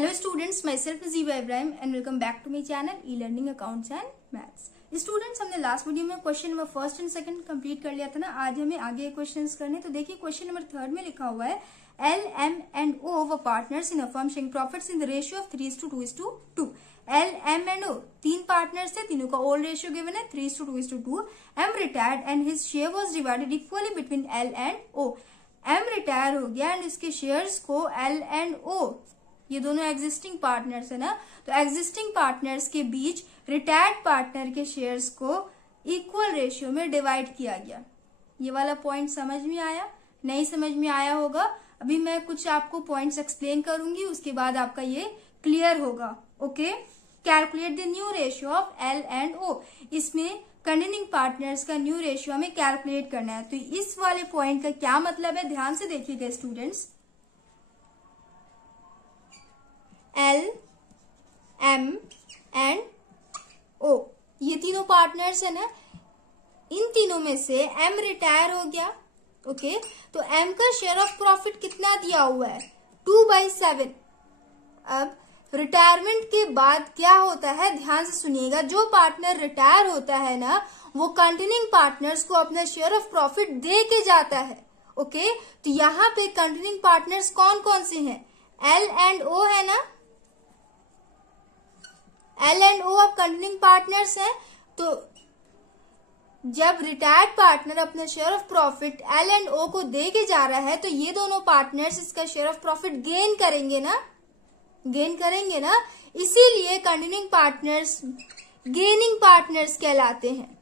Hello students, myself is Eva Ibrahim and welcome back to my channel e-learning accounts and maths. Students हमने last video में question number first and second complete कर लिया था ना। आज हमें आगे क्वेश्चंस करने। तो देखिए क्वेश्चन नंबर थर्ड में लिखा हुआ है L, M and O were partners in a firm sharing profits in the ratio of 3:2:2. L, M and O तीन पार्टनर्स थे, तीनों का ओल्ड रेशियो गिवन है 3:2:2. M retired and his share was divided equally between L and O. M retire हो गया and इसके shares को L and O, ये दोनों एग्जिस्टिंग पार्टनर्स है ना, तो एग्जिस्टिंग पार्टनर्स के बीच रिटायर्ड पार्टनर के शेयर्स को इक्वल रेशियो में डिवाइड किया गया। ये वाला पॉइंट समझ में आया? नहीं समझ में आया होगा। अभी मैं कुछ आपको पॉइंट्स एक्सप्लेन करूंगी, उसके बाद आपका ये क्लियर होगा। Okay, calculate the new ratio of L and O। इसमें कंटेनिंग पार्टनर्स का न्यू रेशियो हमें कैलकुलेट करना है। तो इस वाले पॉइंट का क्या मतलब है, ध्यान से देखिएगा students. L, M and O ये तीनों पार्टनर्स है ना, इन तीनों में से M रिटायर हो गया। ओके, तो M का शेयर ऑफ प्रॉफिट कितना दिया हुआ है 2/7। अब रिटायरमेंट के बाद क्या होता है, ध्यान से सुनिएगा। जो पार्टनर रिटायर होता है ना, वो कंटेनिंग पार्टनर्स को अपना शेयर ऑफ प्रॉफिट दे के जाता है। ओके, तो यहाँ पे कंटेनिंग पार्टनर्स कौन कौन से हैं, L and O है ना। L and O अब कंटेनिंग पार्टनर्स हैं। तो जब रिटायर्ड पार्टनर अपना share of profit L and O को दे के जा रहा है, तो ये दोनों पार्टनर्स इसका शेयर ऑफ प्रॉफिट गेन करेंगे ना, गेन करेंगे ना। इसीलिए कंटेनिंग पार्टनर्स गेनिंग पार्टनर्स कहलाते हैं।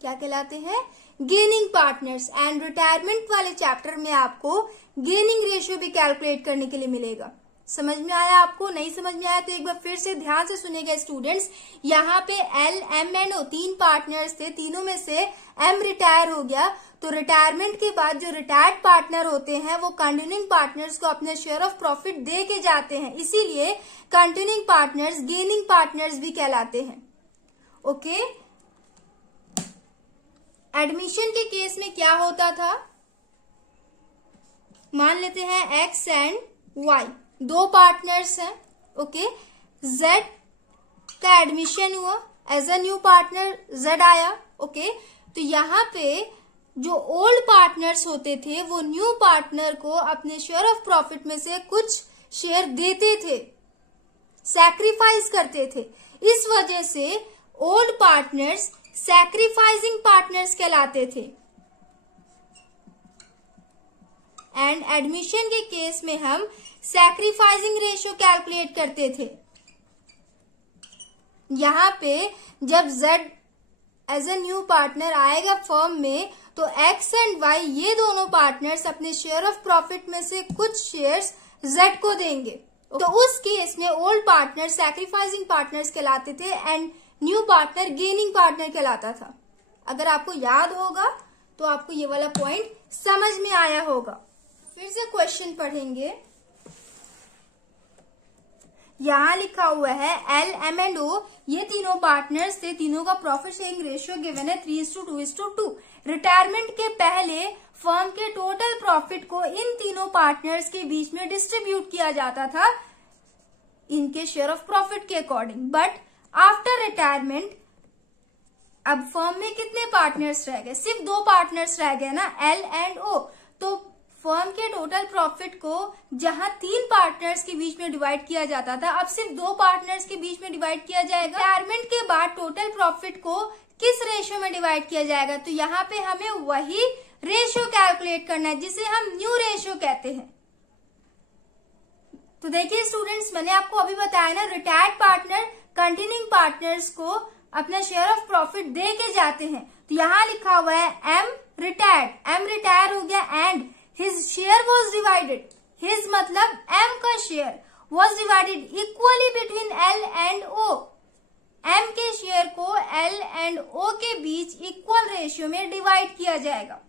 क्या कहलाते हैं, गेनिंग पार्टनर्स। एंड रिटायरमेंट वाले चैप्टर में आपको गेनिंग रेशियो भी कैलकुलेट करने के लिए मिलेगा। समझ में आया आपको? नहीं समझ में आया तो एक बार फिर से ध्यान से सुनिएगा स्टूडेंट्स। यहाँ पे L, M एंड O तीन पार्टनर्स थे, तीनों में से M रिटायर हो गया। तो रिटायरमेंट के बाद जो रिटायर्ड पार्टनर होते हैं वो कंटिन्यूइंग पार्टनर्स को अपने शेयर ऑफ प्रॉफिट दे के जाते हैं। इसीलिए कंटिन्यूइंग पार्टनर्स गेनिंग पार्टनर्स भी कहलाते हैं। ओके, एडमिशन के केस में क्या होता था, मान लेते हैं X एंड Y दो पार्टनर्स हैं। ओके, Z का एडमिशन हुआ, as a new partner Z आया। ओके, तो यहाँ पे जो ओल्ड पार्टनर्स होते थे वो न्यू पार्टनर को अपने शेयर ऑफ प्रॉफिट में से कुछ शेयर देते थे, सैक्रिफाइस करते थे। इस वजह से ओल्ड पार्टनर्स सैक्रिफाइसिंग पार्टनर्स कहलाते थे। एंड एडमिशन के केस में हम सैक्रिफाइसिंग रेशियो कैलकुलेट करते थे। यहाँ पे जब Z as a new partner आएगा फर्म में, तो X एंड Y ये दोनों पार्टनर्स अपने शेयर ऑफ प्रॉफिट में से कुछ शेयर्स Z को देंगे। तो उस केस में ओल्ड पार्टनर सैक्रिफाइसिंग पार्टनर्स कहलाते थे and new partner gaining partner कहलाता था। अगर आपको याद होगा तो आपको ये वाला पॉइंट समझ में आया होगा। फिर से क्वेश्चन पढ़ेंगे। यहाँ लिखा हुआ है L, M एंड O ये तीनों पार्टनर्स थे, तीनों का प्रॉफिट शेयरिंग रेशियो गिवन है 3:2:2। रिटायरमेंट के पहले फर्म के टोटल प्रॉफिट को इन तीनों पार्टनर्स के बीच में डिस्ट्रीब्यूट किया जाता था इनके शेयर ऑफ प्रॉफिट के अकॉर्डिंग। बट आफ्टर रिटायरमेंट अब फर्म में कितने पार्टनर्स रह गए, सिर्फ दो पार्टनर्स रह गए ना, L एंड O। तो फर्म के टोटल प्रॉफिट को जहां तीन पार्टनर्स के बीच में डिवाइड किया जाता था, अब सिर्फ दो पार्टनर्स के बीच में डिवाइड किया जाएगा। रिटायरमेंट के बाद टोटल प्रॉफिट को किस रेशियो में डिवाइड किया जाएगा, तो यहाँ पे हमें वही रेशियो कैलकुलेट करना है जिसे हम न्यू रेशियो कहते हैं। तो देखिए स्टूडेंट्स, मैंने आपको अभी बताया ना, रिटायर्ड पार्टनर कंटिन्यूइंग पार्टनर्स को अपना शेयर ऑफ प्रॉफिट दे के जाते हैं। तो यहाँ लिखा हुआ है M रिटायर हो गया and his share was divided. His मतलब M का share was divided equally between L and O। M के शेयर को L एंड O के बीच इक्वल रेशियो में डिवाइड किया जाएगा।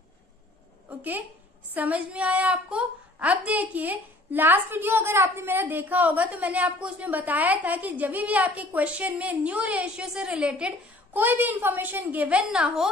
ओके, समझ में आया आपको? अब देखिए लास्ट वीडियो अगर आपने मेरा देखा होगा तो मैंने आपको उसमें बताया था कि जब भी आपके क्वेश्चन में न्यू रेशियो से रिलेटेड कोई भी इंफॉर्मेशन गिवन ना हो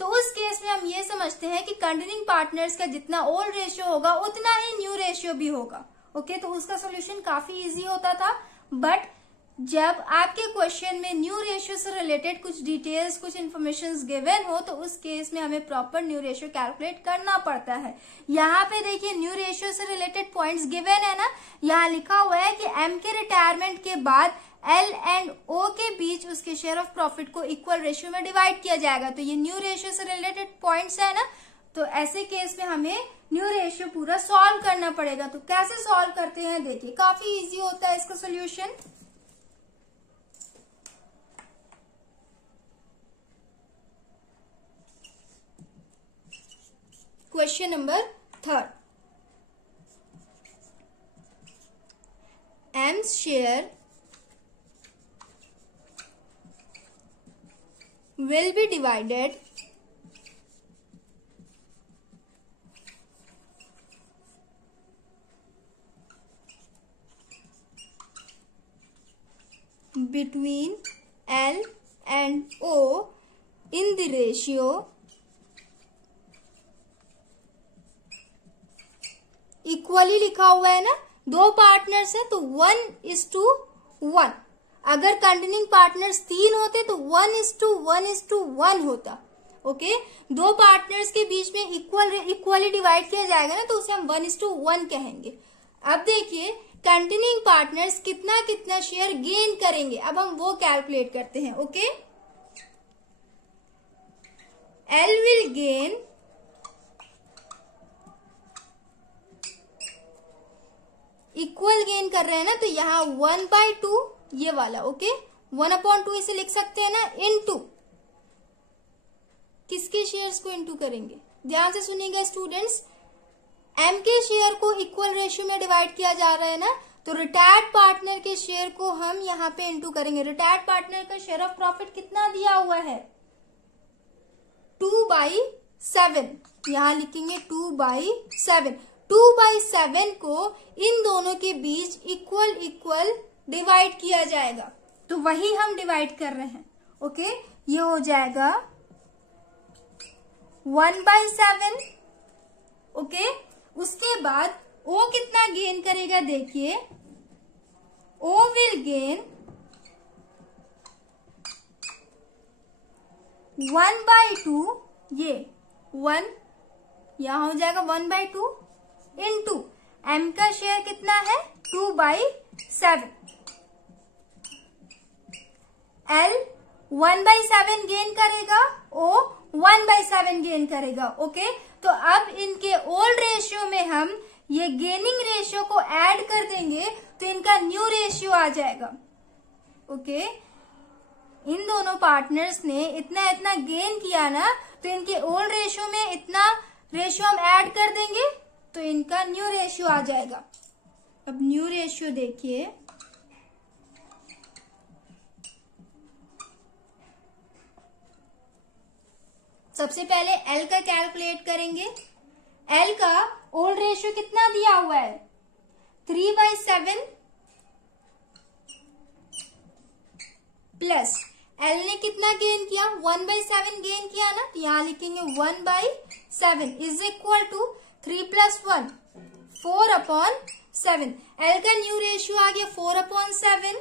तो उस केस में हम ये समझते हैं कि कंटिन्यूइंग पार्टनर्स का जितना ओल्ड रेशियो होगा उतना ही न्यू रेशियो भी होगा। ओके, तो उसका सोल्यूशन काफी इजी होता था। बट जब आपके क्वेश्चन में न्यू रेशियो से रिलेटेड कुछ डिटेल्स, कुछ इन्फॉर्मेशन गिवन हो, तो उस केस में हमें प्रॉपर न्यू रेशियो कैलकुलेट करना पड़ता है। यहाँ पे देखिए न्यू रेशियो से रिलेटेड पॉइंट्स गिवन है ना, यहाँ लिखा हुआ है कि एम के रिटायरमेंट के बाद एल एंड ओ के बीच उसके शेयर ऑफ प्रॉफिट को इक्वल रेशियो में डिवाइड किया जाएगा। तो ये न्यू रेशियो से रिलेटेड पॉइंट्स है ना, तो ऐसे केस में हमें न्यू रेशियो पूरा सॉल्व करना पड़ेगा। तो कैसे सॉल्व करते हैं देखिए, काफी इजी होता है इसका solution. Question number 3, AIIMS share will be divided between L and O in the ratio equally लिखा हुआ है ना, दो पार्टनर्स है तो 1:1। अगर कंटिन्यूइंग पार्टनर्स 3 होते तो 1:1:1 होता। ओके, दो पार्टनर्स के बीच में इक्वली डिवाइड किया जाएगा ना, तो उसे हम 1:1 कहेंगे। अब देखिए कंटिन्यूइंग पार्टनर्स कितना कितना शेयर गेन करेंगे, अब हम वो कैलकुलेट करते हैं। Okay, L will gain equal gain कर रहे हैं ना, तो यहाँ 1/2 ये वाला। ओके, 1/2 इसे लिख सकते हैं ना, इनटू किसके शेयर्स को इनटू करेंगे, ध्यान से सुनिएगा स्टूडेंट्स। एम के शेयर को इक्वल रेशियो में डिवाइड किया जा रहा है ना, तो रिटायर्ड पार्टनर के शेयर को हम यहाँ पे इनटू करेंगे। रिटायर्ड पार्टनर का शेयर ऑफ प्रॉफिट कितना दिया हुआ है, 2/7। यहाँ लिखेंगे 2/7। 2/7 को इन दोनों के बीच इक्वल डिवाइड किया जाएगा, तो वही हम डिवाइड कर रहे हैं। ओके, ये हो जाएगा 1/7। ओके, उसके बाद ओ कितना गेन करेगा देखिए, ओ विल गेन 1/2। ये 1 यहां हो जाएगा 1/2 इनटू एम का शेयर कितना है 2/7। एल 1/7 गेन करेगा, ओ 1/7 गेन करेगा। ओके, तो अब इनके ओल्ड रेशियो में हम ये गेनिंग रेशियो को ऐड कर देंगे तो इनका न्यू रेशियो आ जाएगा। ओके, इन दोनों पार्टनर्स ने इतना इतना गेन किया ना, तो इनके ओल्ड रेशियो में इतना रेशियो हम ऐड कर देंगे तो इनका न्यू रेशियो आ जाएगा। अब न्यू रेशियो देखिए, सबसे पहले एल का कैलकुलेट करेंगे। एल का ओल्ड रेशियो कितना दिया हुआ है 3/7 प्लस एल ने कितना गेन किया 1/7 गेन किया ना, तो यहां लिखेंगे 1/7 इज इक्वल टू 3 + 1 4/7। एल का न्यू रेशियो आ गया 4/7।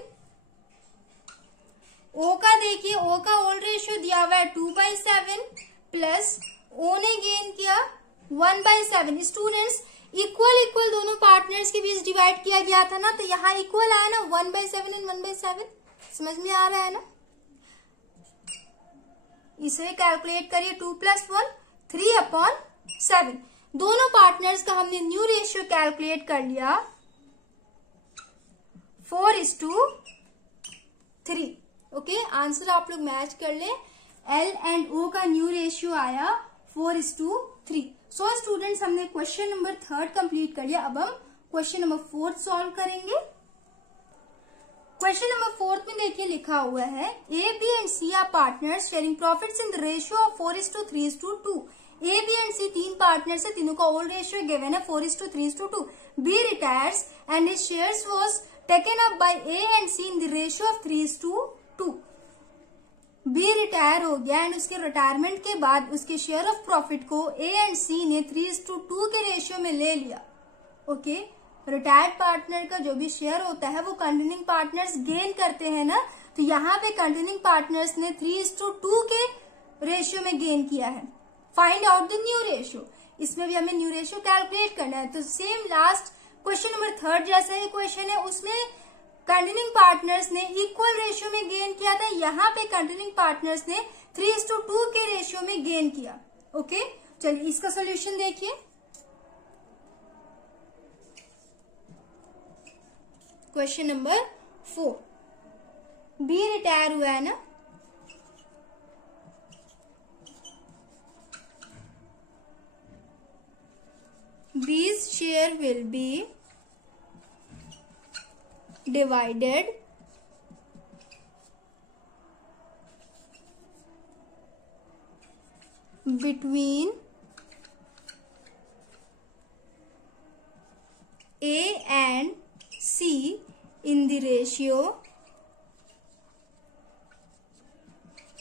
ओ का देखिए, ओ का ओल्ड रेशियो दिया हुआ है 2/7 प्लस ओ ने गेन किया 1/7। स्टूडेंट्स इक्वल दोनों पार्टनर्स के बीच डिवाइड किया गया था ना, तो यहाँ इक्वल आया ना 1/7 एंड 1/7। समझ में आ रहा है ना, इसे कैलकुलेट करिए 2 + 1 3/7। दोनों पार्टनर्स का हमने न्यू रेशियो कैलकुलेट कर लिया 4:3। ओके, आंसर आप लोग मैच कर ले। एल एंड ओ का न्यू रेशियो आया 4:3। सो स्टूडेंट्स, हमने क्वेश्चन नंबर 3 कंप्लीट कर लिया। अब हम क्वेश्चन नंबर 4 सॉल्व करेंगे। क्वेश्चन नंबर 4 में देखिए लिखा हुआ है A B and C are partners sharing profits in the ratio of 4:3:2। A B and C 3 partners है, तीनों का ओल्ड रेशियो गिवन है 4:3:2। B retires and his shares was taken up by A and C in the ratio of 3:2। B retire हो गया and उसके retirement के बाद उसके शेयर ऑफ प्रॉफिट को ए एंड सी ने 3:2 के रेशियो में ले लिया। ओके, रिटायर्ड पार्टनर का जो भी शेयर होता है वो कंटिन्यूइंग पार्टनर्स गेन करते हैं ना, तो यहाँ पे कंटिन्यूइंग पार्टनर्स ने 3:2 के रेशियो में गेन किया है। Find out the new ratio, इसमें भी हमें न्यू रेशियो कैलकुलेट करना है। तो सेम लास्ट क्वेश्चन नंबर 3 जैसा ही क्वेश्चन है, उसमें कंटिन्यूइंग पार्टनर्स ने इक्वल रेशियो में गेन किया था, यहाँ पे कंटिन्यूइंग पार्टनर्स ने 3:2 के रेशियो में गेन किया। ओके, चलिए इसका सोल्यूशन देखिए। क्वेश्चन नंबर 4, बी रिटायर हुआ है ना, B's share will be divided between A and C in the ratio,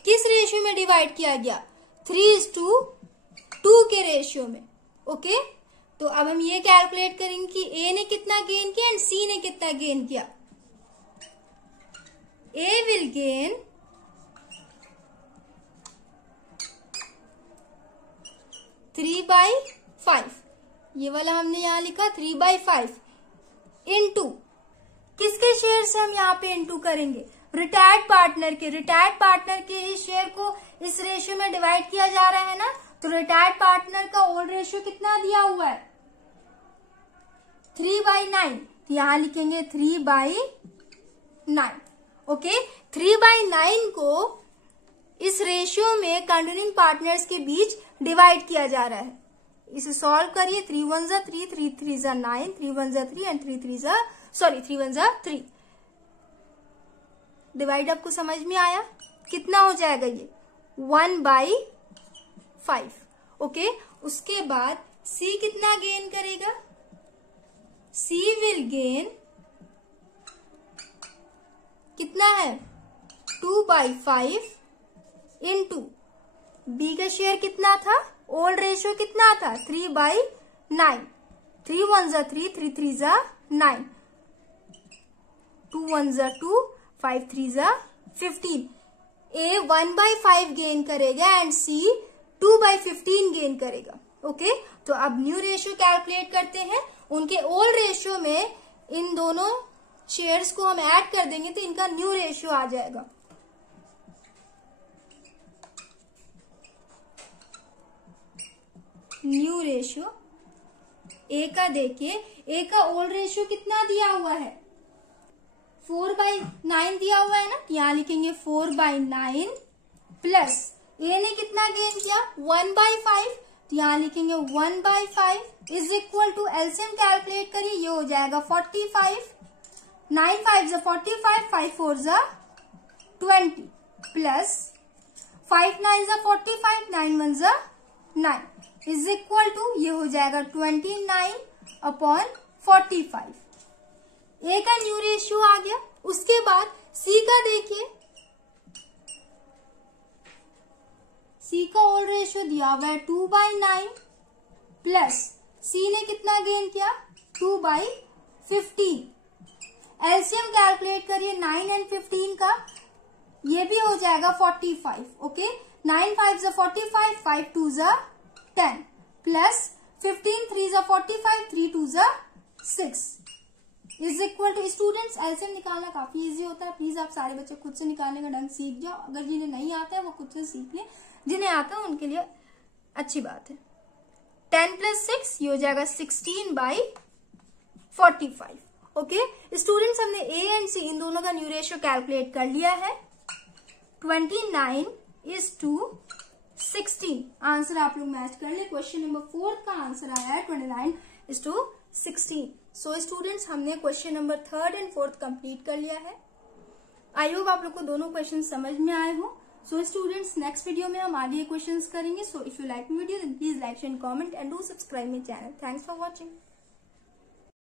किस रेशियो में डिवाइड किया गया? 3:2 के रेशियो में। ओके, तो अब हम ये कैलकुलेट करेंगे कि ए ने कितना गेन किया एंड सी ने कितना गेन किया। ए विल गेन 3/5, ये वाला हमने यहां लिखा 3/5 इंटू किसके शेयर से हम यहाँ पे इंटू करेंगे? रिटायर्ड पार्टनर के। रिटायर्ड पार्टनर के ही शेयर को इस रेशियो में डिवाइड किया जा रहा है ना, तो रिटायर्ड पार्टनर का ओल्ड रेशियो कितना दिया हुआ है? 3/9, तो यहां लिखेंगे 3/9। ओके, 3/9 को इस रेशियो में कंटिन्यूइंग पार्टनर्स के बीच डिवाइड किया जा रहा है। इसे सॉल्व करिए। 3 1 जा 3, 3 3 जा 9, 3 1 जा 3 एंड 3 1 जा 3। डिवाइड आपको समझ में आया? कितना हो जाएगा ये? 1/5। ओके, उसके बाद सी कितना गेन करेगा? सी विल गेन कितना है? 2/5 इंटू बी का शेयर कितना था? ओल्ड रेशियो कितना था? 3/9। 3 1 जा 3, 3 3 जा 9, 2 1 जा 2, 5 3 जा 15। ए 1/5 गेन करेगा एंड सी 2/15 गेन करेगा। ओके, तो अब न्यू रेशियो कैलकुलेट करते हैं। उनके ओल्ड रेशियो में इन दोनों शेयर्स को हम ऐड कर देंगे तो इनका न्यू रेशियो आ जाएगा। न्यू रेशियो ए का देखिए, ए का ओल्ड रेशियो कितना दिया हुआ है? 4/9 दिया हुआ है ना, यहां लिखेंगे 4/9 प्लस ए ने कितना गेन किया? 1/5, तो यहां लिखेंगे 1/5 is equal to LCM calculate करिए, ये हो जाएगा 45। 9 5 जा 45, 5 4 जा 20 प्लस 5 9 जा 45, 9 1 जा 9 इज इक्वल टू ये हो जाएगा 29/45। ए का न्यू रेशियो आ गया। उसके बाद सी का देखिए, सी का ओल्ड रेशियो दिया हुआ है 2/9 प्लस सी ने कितना गेन किया? 2/15। एलसीएम कैलकुलेट करिए 9 एंड 15 का, ये भी हो जाएगा 45। ओके, 9 5 जा 45, 5 2 जा 10 प्लस 15 3 जा 45, 3 2 जा 6 is equal to. Students, LCM निकालना काफी इजी होता है, प्लीज आप सारे बच्चे खुद से निकालने का ढंग सीख जाओ। अगर जिन्हें नहीं आता है वो खुद से सीख ले, जिन्हें आता है उनके लिए अच्छी बात है। 10 + 6 ये हो जाएगा 16/45। ओके स्टूडेंट्स, हमने ए एंड सी इन दोनों का न्यू रेशियो कैलकुलेट कर लिया है। 29:16 आंसर आप लोग मैच कर ले। क्वेश्चन नंबर 4 का आंसर आया है 29:16। सो स्टूडेंट्स, हमने क्वेश्चन नंबर 3 एंड 4 कंप्लीट कर लिया है। आई होप आप लोग को दोनों क्वेश्चन समझ में आए हो। सो स्टूडेंट्स, नेक्स्ट वीडियो में हम आगे क्वेश्चंस करेंगे। So if you like video then please like and comment and do subscribe my channel. Thanks for watching.